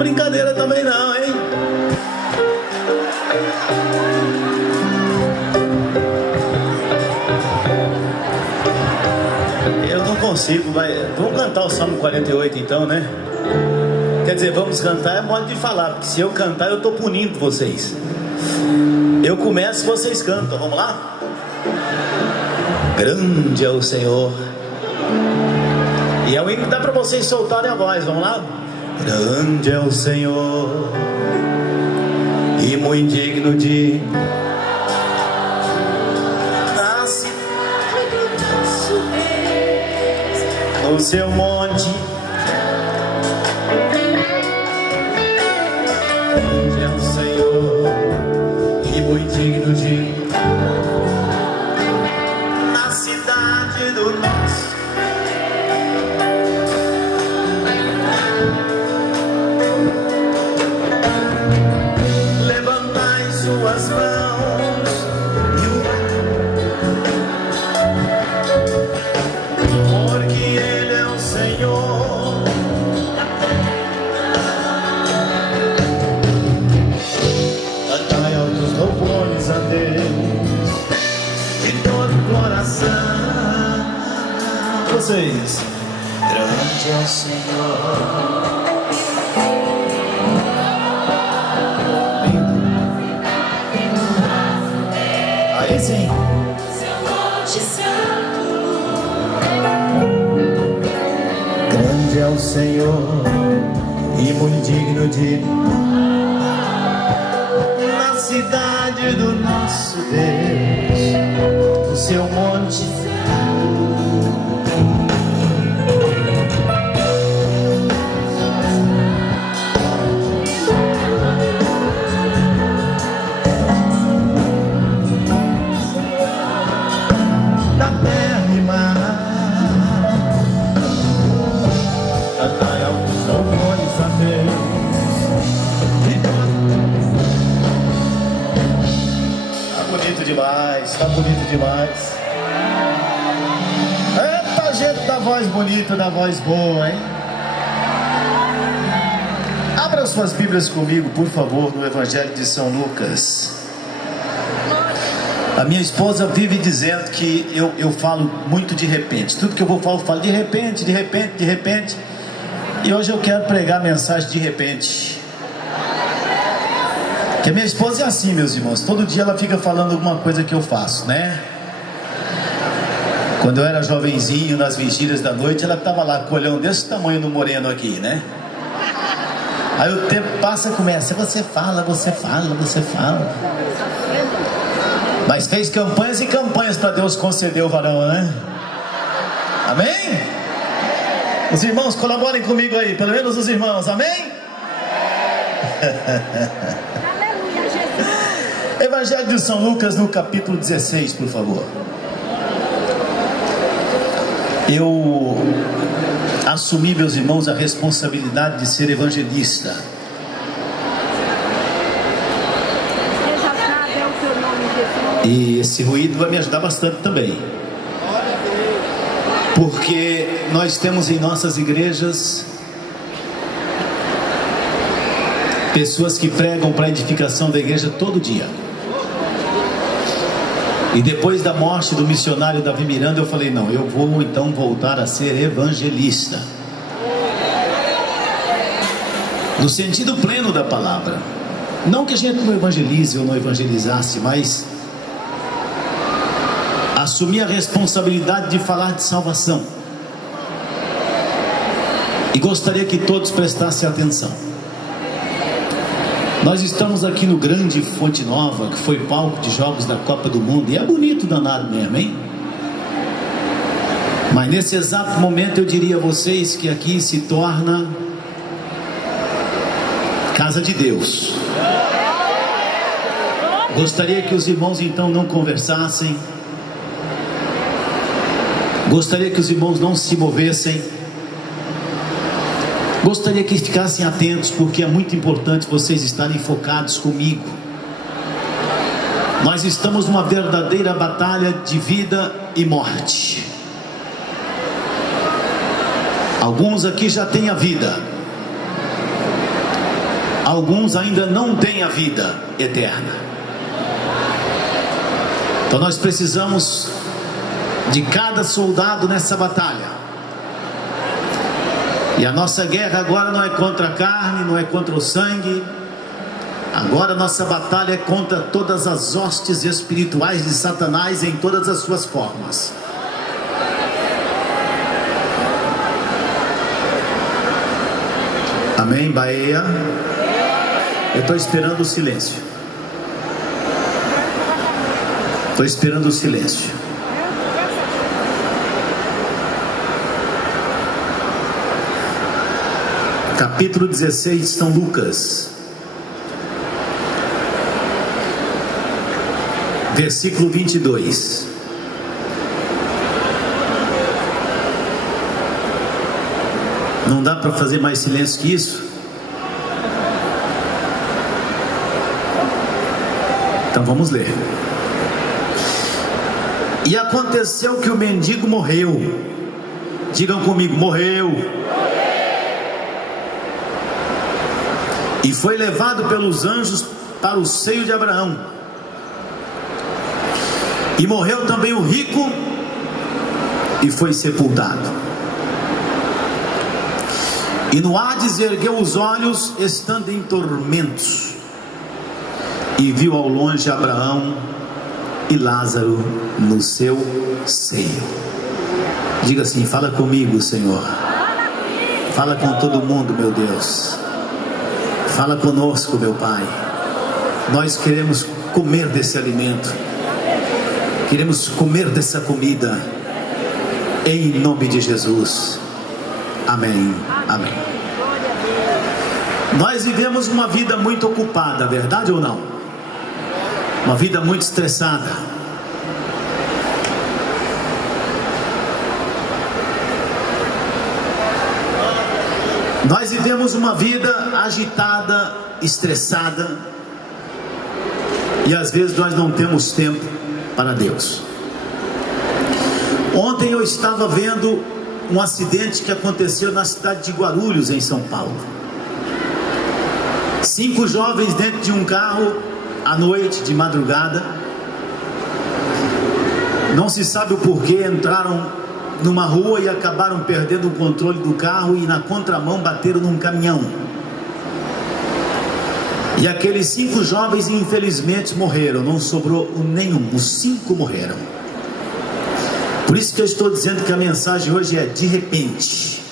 brincadeira também não, hein? Eu não consigo, vamos cantar o Salmo 48 então, né? Quer dizer, vamos cantar é modo de falar, porque se eu cantar eu tô punindo vocês. Eu começo e vocês cantam, vamos lá? Grande é o Senhor. E é o hino que dá para vocês soltarem a voz, vamos lá? Grande é o Senhor e muito digno de no seu monte. Grande é o Senhor e muito digno de na cidade do nosso. Levantai suas mãos porque Ele é o Senhor. Cantai altos louvores a Deus de todo o coração. Vocês, grande é o Senhor. Aí sim. Grande é o Senhor e muito digno de na cidade do nosso Deus, o seu monte. Da terra e mar, cantai altos louvores a Deus. Tá bonito demais, tá bonito demais. Eita, gente da voz bonita, da voz boa, hein? Abra suas Bíblias comigo, por favor, no Evangelho de São Lucas. A minha esposa vive dizendo que eu falo muito de repente. Tudo que eu vou falar, eu falo de repente, de repente, de repente. E hoje eu quero pregar a mensagem de repente. Porque a minha esposa é assim, meus irmãos. Todo dia ela fica falando alguma coisa que eu faço, né? Quando eu era jovenzinho, nas vigílias da noite, ela estava lá com o olhão desse tamanho no moreno aqui, né? Aí o tempo passa e começa. Você fala, você fala, você fala. Mas fez campanhas e campanhas para Deus conceder o varão, né? Amém? Os irmãos colaborem comigo aí, pelo menos os irmãos, amém? Evangelho de São Lucas no capítulo 16, por favor. Eu assumi, meus irmãos, a responsabilidade de ser evangelista. E esse ruído vai me ajudar bastante também. Porque nós temos em nossas igrejas pessoas que pregam para a edificação da igreja todo dia. E depois da morte do missionário Davi Miranda, eu falei, não, eu vou então voltar a ser evangelista. No sentido pleno da palavra. Não que a gente não evangelize ou não evangelizasse, mas assumir a responsabilidade de falar de salvação. E gostaria que todos prestassem atenção. Nós estamos aqui no grande Fonte Nova, que foi palco de jogos da Copa do Mundo, e é bonito danado mesmo, hein? Mas nesse exato momento eu diria a vocês que aqui se torna casa de Deus. Gostaria que os irmãos então não conversassem. Gostaria que os irmãos não se movessem. Gostaria que ficassem atentos, porque é muito importante vocês estarem focados comigo. Nós estamos numa verdadeira batalha de vida e morte. Alguns aqui já têm a vida, alguns ainda não têm a vida eterna. Então nós precisamos de cada soldado nessa batalha. E a nossa guerra agora não é contra a carne, não é contra o sangue. Agora a nossa batalha é contra todas as hostes espirituais de Satanás em todas as suas formas. Amém, Bahia? Eu estou esperando o silêncio. Estou esperando o silêncio. Capítulo 16 de São Lucas, versículo 22. Não dá para fazer mais silêncio que isso? Então vamos ler. E aconteceu que o mendigo morreu. Digam comigo, morreu. E foi levado pelos anjos para o seio de Abraão. E morreu também o rico e foi sepultado. E no Hades ergueu os olhos, estando em tormentos, e viu ao longe Abraão e Lázaro no seu seio. Diga assim: fala comigo, Senhor. Fala com todo mundo, meu Deus. Fala conosco, meu Pai. Nós queremos comer desse alimento, queremos comer dessa comida, em nome de Jesus. Amém, amém. Nós vivemos uma vida muito ocupada, verdade ou não? Uma vida muito estressada. Nós vivemos uma vida agitada, estressada, e às vezes nós não temos tempo para Deus. Ontem eu estava vendo um acidente que aconteceu na cidade de Guarulhos, em São Paulo. 5 jovens dentro de um carro, à noite, de madrugada. Não se sabe o porquê, entraram numa rua e acabaram perdendo o controle do carro e na contramão bateram num caminhão. E aqueles 5 jovens infelizmente morreram, não sobrou nenhum, os 5 morreram. Por isso que eu estou dizendo que a mensagem hoje é de repente.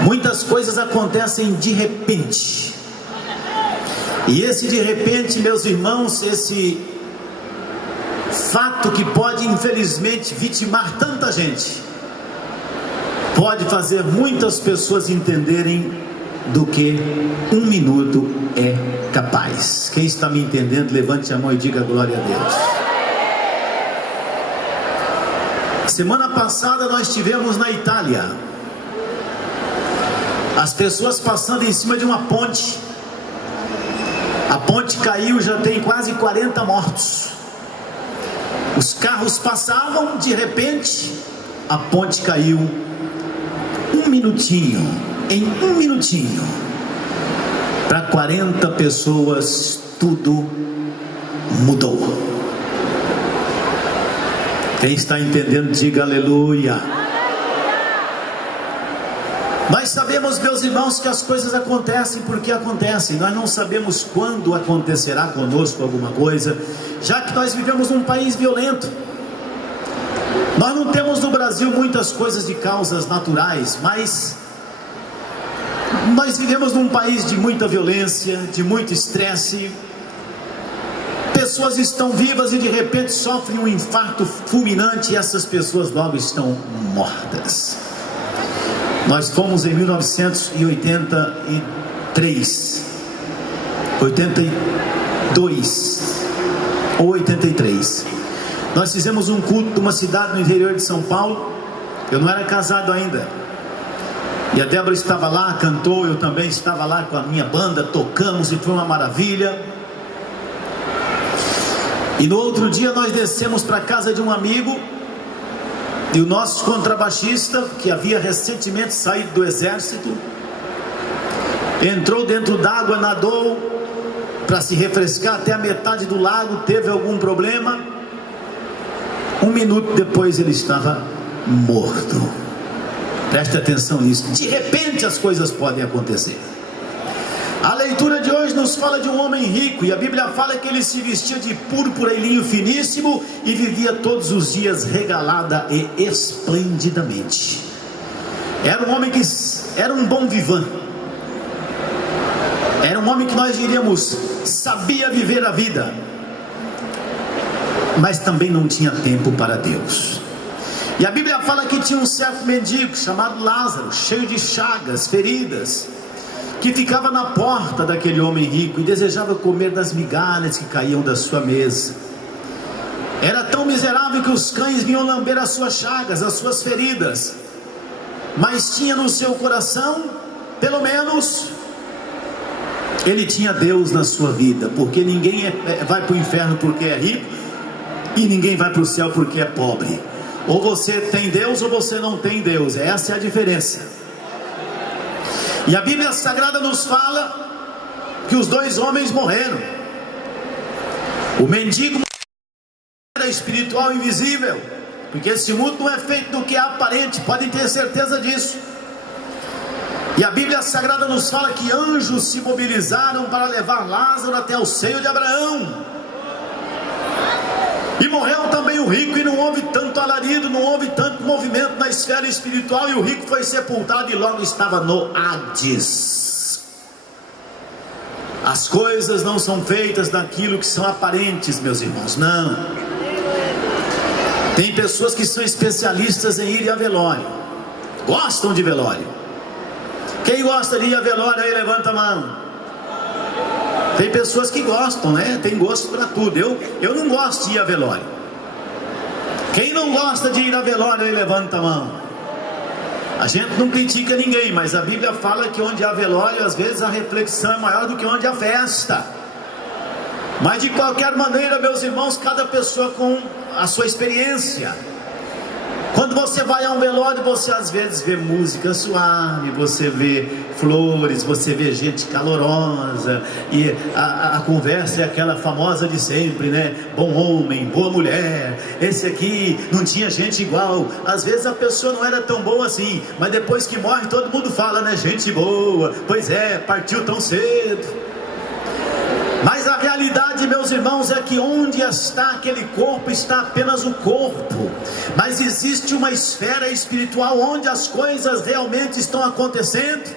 Muitas coisas acontecem de repente. E esse de repente, meus irmãos, esse fato que pode infelizmente vitimar tanta gente, pode fazer muitas pessoas entenderem do que 1 minuto é capaz. Quem está me entendendo, levante a mão e diga glória a Deus. Semana passada nós tivemos na Itália as pessoas passando em cima de uma ponte. A ponte caiu, já tem quase 40 mortos. Os carros passavam, de repente a ponte caiu. 1 minutinho, em 1 minutinho, para 40 pessoas tudo mudou. Quem está entendendo, diga aleluia. Nós sabemos, meus irmãos, que as coisas acontecem porque acontecem. Nós não sabemos quando acontecerá conosco alguma coisa, já que nós vivemos num país violento. Nós não temos no Brasil muitas coisas de causas naturais, mas nós vivemos num país de muita violência, de muito estresse. Pessoas estão vivas e de repente sofrem um infarto fulminante e essas pessoas logo estão mortas. Nós fomos em 1983, 82 ou 83. Nós fizemos um culto numa cidade no interior de São Paulo. Eu não era casado ainda. E a Débora estava lá, cantou, eu também estava lá com a minha banda, tocamos e foi uma maravilha. E no outro dia nós descemos para a casa de um amigo, e o nosso contrabaixista, que havia recentemente saído do exército, entrou dentro d'água, nadou para se refrescar até a metade do lago, teve algum problema. 1 minuto depois ele estava morto. Preste atenção nisso. De repente as coisas podem acontecer. A leitura de hoje nos fala de um homem rico, e a Bíblia fala que ele se vestia de púrpura e linho finíssimo e vivia todos os dias regalada e esplendidamente. Era um homem que era um bom vivant. Era um homem que nós diríamos sabia viver a vida, mas também não tinha tempo para Deus. E a Bíblia fala que tinha um certo mendigo chamado Lázaro, cheio de chagas, feridas, que ficava na porta daquele homem rico e desejava comer das migalhas que caíam da sua mesa. Era tão miserável que os cães vinham lamber as suas chagas, as suas feridas, mas tinha no seu coração, pelo menos, ele tinha Deus na sua vida, porque ninguém vai para o inferno porque é rico, e ninguém vai para o céu porque é pobre. Ou você tem Deus ou você não tem Deus, essa é a diferença. E a Bíblia Sagrada nos fala que os dois homens morreram. O mendigo era espiritual invisível, porque esse mundo não é feito do que é aparente, podem ter certeza disso. E a Bíblia Sagrada nos fala que anjos se mobilizaram para levar Lázaro até o seio de Abraão. E morreu também o rico, e não houve tanto alarido, não houve tanto movimento na esfera espiritual, e o rico foi sepultado e logo estava no Hades. As coisas não são feitas naquilo que são aparentes, meus irmãos, não. Tem pessoas que são especialistas em ir a velório, gostam de velório. Quem gosta de ir a velório aí, levanta a mão. Tem pessoas que gostam, né? Tem gosto para tudo. Eu não gosto de ir a velório. Quem não gosta de ir a velório aí, levanta a mão. A gente não critica ninguém, mas a Bíblia fala que onde há velório, às vezes a reflexão é maior do que onde há festa. Mas de qualquer maneira, meus irmãos, cada pessoa com a sua experiência. Quando você vai a um velório, você às vezes vê música suave, você vê flores, você vê gente calorosa, e a conversa é aquela famosa de sempre, né? Bom homem, boa mulher, esse aqui não tinha gente igual. Às vezes a pessoa não era tão boa assim, mas depois que morre todo mundo fala, né? Gente boa, pois é, partiu tão cedo. Mas a realidade, meus irmãos, é que onde está aquele corpo, está apenas o corpo. Mas existe uma esfera espiritual onde as coisas realmente estão acontecendo.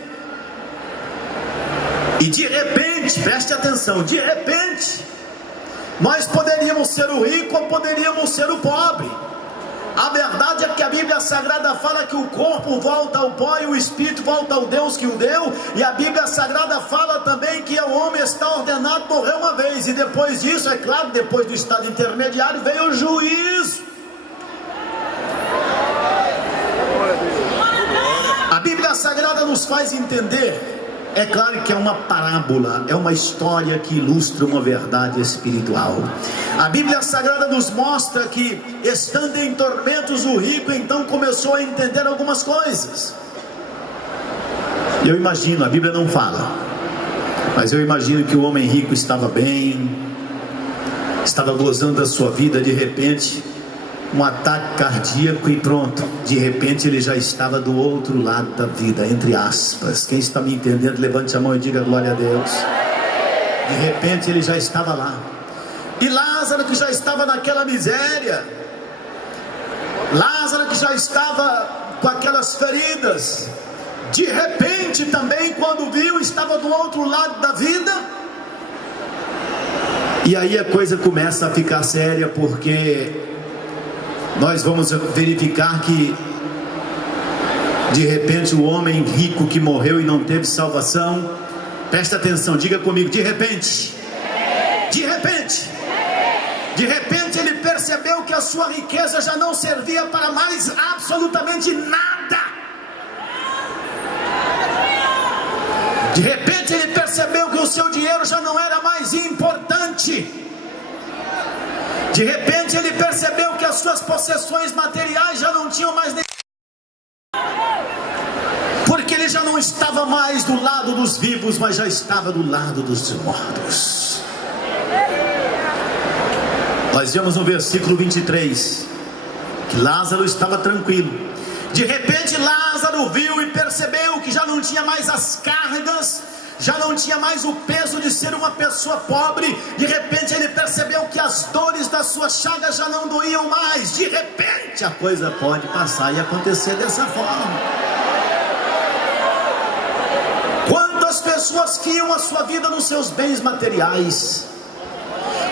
E de repente, preste atenção, de repente, nós poderíamos ser o rico ou poderíamos ser o pobre. A verdade é que a Bíblia Sagrada fala que o corpo volta ao pó e o espírito volta ao Deus que o deu. E a Bíblia Sagrada fala também que o homem está ordenado a morrer uma vez. E depois disso, é claro, depois do estado intermediário, veio o juízo. A Bíblia Sagrada nos faz entender. É claro que é uma parábola, é uma história que ilustra uma verdade espiritual. A Bíblia Sagrada nos mostra que, estando em tormentos, o rico então começou a entender algumas coisas. Eu imagino, a Bíblia não fala, mas eu imagino que o homem rico estava bem, estava gozando da sua vida. De repente, um ataque cardíaco e pronto, de repente ele já estava do outro lado da vida, entre aspas. Quem está me entendendo, levante a mão e diga glória a Deus. De repente ele já estava lá. E Lázaro, que já estava naquela miséria, Lázaro que já estava com aquelas feridas, de repente também, quando viu, estava do outro lado da vida. E aí a coisa começa a ficar séria, porque nós vamos verificar que de repente o homem rico que morreu e não teve salvação, presta atenção, diga comigo, de repente ele percebeu que a sua riqueza já não servia para mais absolutamente nada. De repente ele percebeu que o seu dinheiro já não era mais importante. De repente ele percebeu que as suas possessões materiais já não tinham mais, porque ele já não estava mais do lado dos vivos, mas já estava do lado dos mortos. Nós vemos no versículo 23 que Lázaro estava tranquilo. De repente Lázaro viu e percebeu que já não tinha mais as cargas, já não tinha mais o peso de ser uma pessoa pobre. De repente ele percebeu que as dores das suas chagas já não doíam mais. De repente a coisa pode passar e acontecer dessa forma. Quantas pessoas criam a sua vida nos seus bens materiais?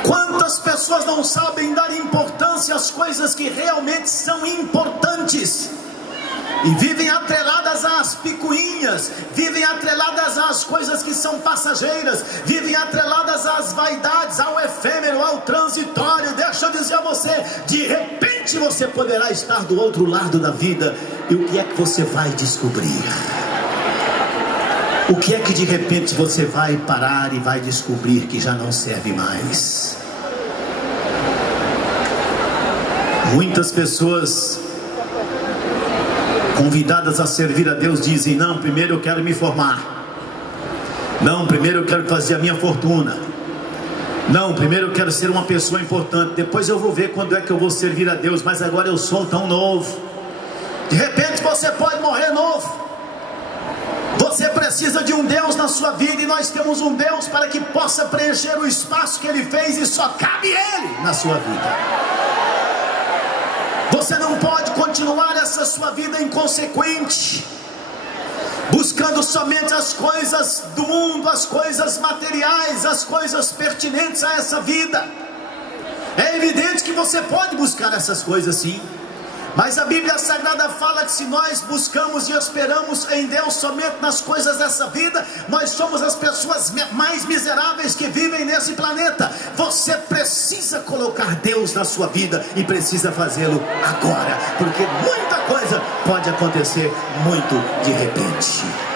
Quantas pessoas não sabem dar importância às coisas que realmente são importantes e vivem atreladas às picuinhas, vivem atreladas às coisas que são passageiras, vivem atreladas às vaidades, ao efêmero, ao transitório. Deixa eu dizer a você, de repente você poderá estar do outro lado da vida, e o que é que você vai descobrir? O que é que de repente você vai parar e vai descobrir que já não serve mais? Muitas pessoas convidadas a servir a Deus dizem: não, primeiro eu quero me formar, não, primeiro eu quero fazer a minha fortuna, não, primeiro eu quero ser uma pessoa importante, depois eu vou ver quando é que eu vou servir a Deus, mas agora eu sou tão novo. De repente você pode morrer novo. Você precisa de um Deus na sua vida, e nós temos um Deus para que possa preencher o espaço que Ele fez, e só cabe Ele na sua vida. Você não pode continuar essa sua vida inconsequente, buscando somente as coisas do mundo, as coisas materiais, as coisas pertinentes a essa vida. É evidente que você pode buscar essas coisas sim, mas a Bíblia Sagrada fala que se nós buscamos e esperamos em Deus somente nas coisas dessa vida, nós somos as pessoas mais miseráveis que vivem nesse planeta. Você precisa colocar Deus na sua vida, e precisa fazê-lo agora, porque muita coisa pode acontecer muito de repente.